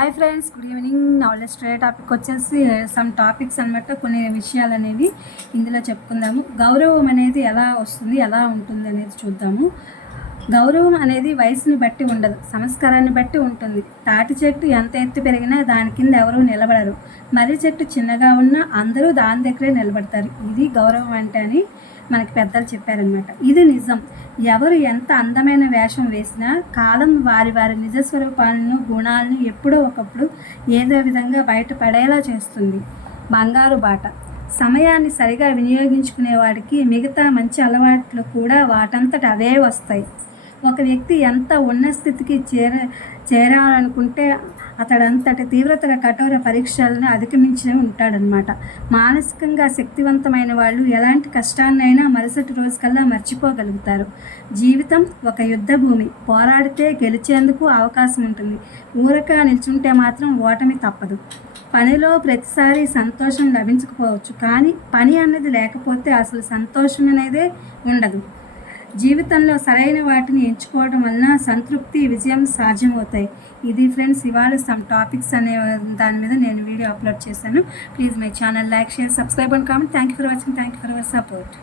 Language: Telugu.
Hi friends, good evening. Knowledge stray topic వచ్చేసి సమ్ టాపిక్స్ అనమాట. కొన్ని విషయాలు అనేవి ఇందులో చెప్పుకుందాము. గౌరవం అనేది ఎలా వస్తుంది, ఎలా ఉంటుంది అనేది చూద్దాము. గౌరవం అనేది వయసుని బట్టి ఉండదు, సంస్కారాన్ని బట్టి ఉంటుంది. తాటి చెట్టు ఎంత ఎత్తు పెరిగినా దాని కింద ఎవరూ నిలబడరు. మర్రి చెట్టు చిన్నగా ఉన్నా అందరూ దాని దగ్గరే నిలబడతారు. ఇది గౌరవం అంటే అని మనకి పెద్దలు చెప్పారనమాట. ఇది నిజం. ఎవరు ఎంత అందమైన వేషం వేసినా కాలం వారి వారి నిజస్వరూపాలను, గుణాలను ఎప్పుడో ఒకప్పుడు ఏదో విధంగా బయటపడేలా చేస్తుంది. బంగారు బాట. సమయాన్ని సరిగా వినియోగించుకునేవాడికి మిగతా మంచి అలవాట్లు కూడా వాటంతట అవే వస్తాయి. ఒక వ్యక్తి ఎంత ఉన్నత స్థితికి చేరాలనుకుంటే అతడంతటి తీవ్రతర కఠోర పరీక్షలను అధిగమించి ఉంటాడనమాట. మానసికంగా శక్తివంతమైన వాళ్ళు ఎలాంటి కష్టాన్నైనా మరుసటి రోజుకల్లా మర్చిపోగలుగుతారు. జీవితం ఒక యుద్ధ భూమి. పోరాడితే గెలిచేందుకు అవకాశం ఉంటుంది. ఊరక నిల్చుంటే మాత్రం ఓటమి తప్పదు. పనిలో ప్రతిసారి సంతోషం లభించకపోవచ్చు, కానీ పని అన్నది లేకపోతే అసలు సంతోషం అనేదే ఉండదు. జీవితంలో సరైన వాటిని ఎంచుకోవడం వలన సంతృప్తి, విజయం సాధ్యమవుతాయి. ఇది ఫ్రెండ్స్ ఇవాళ సమ్ టాపిక్స్ అనే దాని మీద నేను వీడియో అప్లోడ్ చేశాను. Please my channel like, share, subscribe and comment. Thank you for watching. Thank you for your support.